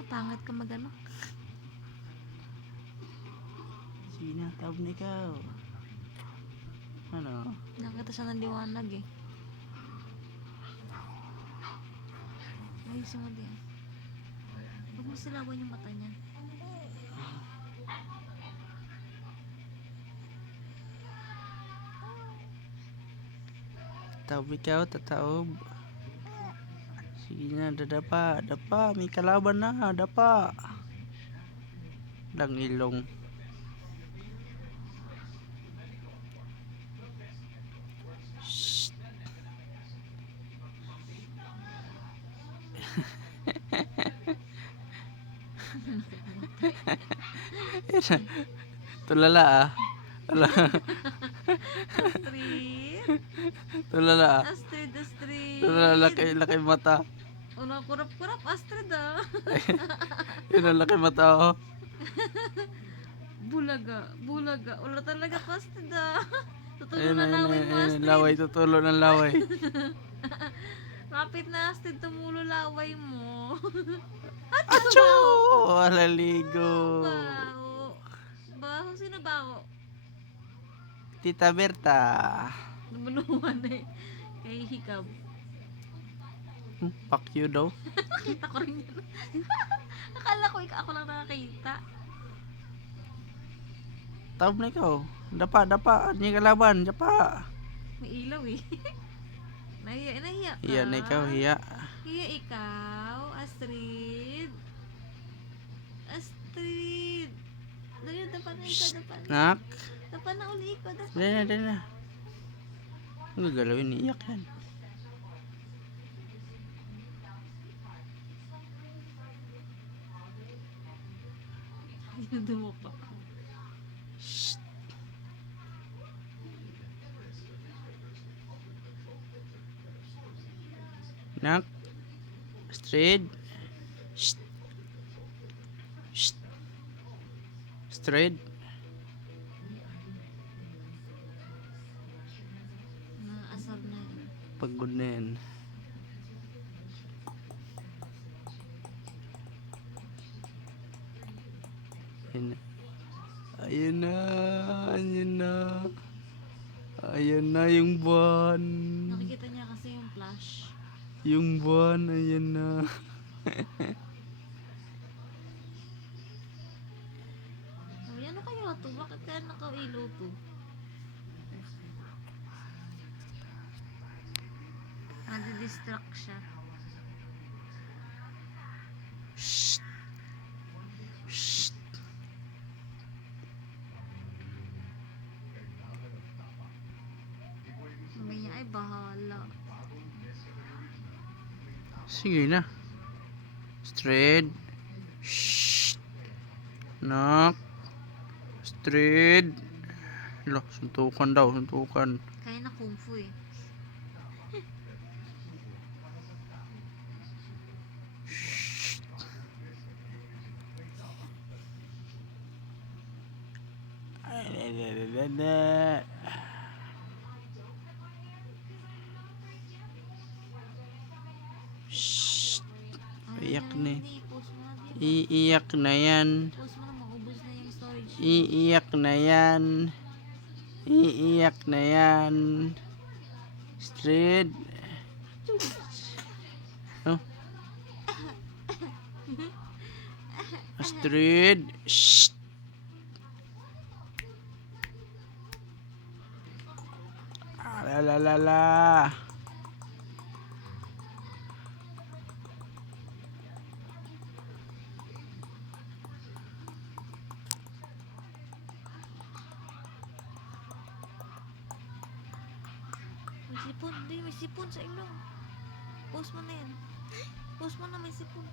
Ano, pangit ka magano? Sige na, tawag na ikaw. Ano? Nakita siya ng liwanag eh. Ayusin mo din. Huwag mo silawan yung mata niya. Tataob ikaw, tataob. Sige na, dadapa, dapa. May kalaban na, dapa. Lang ilong. Shhh. Tulala ah. Astrid! Tulala ah. Astrid! Tulala, laki mata. Una, kurap-kurap, Astrid ah. Yun ang laki mata oh. Bulaga. Wala talaga ka, Astrid ah. Tutulo Ayun, na ayun, laway mo, ayun, Astrid. laway, tutulo ng laway. Kapit na, Astrid, tumulo laway mo. Achoo! Alaligo. Baho. Baho, sino baho? Tita Berta. Nabunuhan eh. Kay Hikab. Fuck you daw. Nakita ko rin yun. Akala ko ako lang nakakita. Tawag na ikaw. Dapa. Ano yung kalaban? Dapa. May ilaw eh. Nahiya ka. Hiya na ikaw, hiya. Hiya ikaw, Astrid. Astrid. Dali, dapan na ikaw, dapan. Nak. Dapan na uli ikaw, dapan. Dali na. Ang gagalawin, iiyak yan. Dinudumo pa. Shh. Nak. Astrid. Shh. Shh. Astrid. Naasar na yun. Pagod na yan. Ayan na yung buwan. Nakikita niya kasi yung flash. Yung buwan, ayan na. Sabi, ano kaya to? Bakit kaya nakailaw to? Nadi-distract siya. Shh. Shh. Sabi niya, ay bahala. Sige na. Straight. Shh. Nak. Straight. Loh, suntukan daw, suntukan. Kaya na kung fu eh. Shh. Shh. Iyak na eh. Iiyak na yan. Post mo na, maubos na yung storage. Iiyak na yan. Iiyak na yan. Straight. Oh. Astrid. Shh. La. May sipon, hindi, may sipon sa ilong. Post mo na yan. Post mo na, may sipon.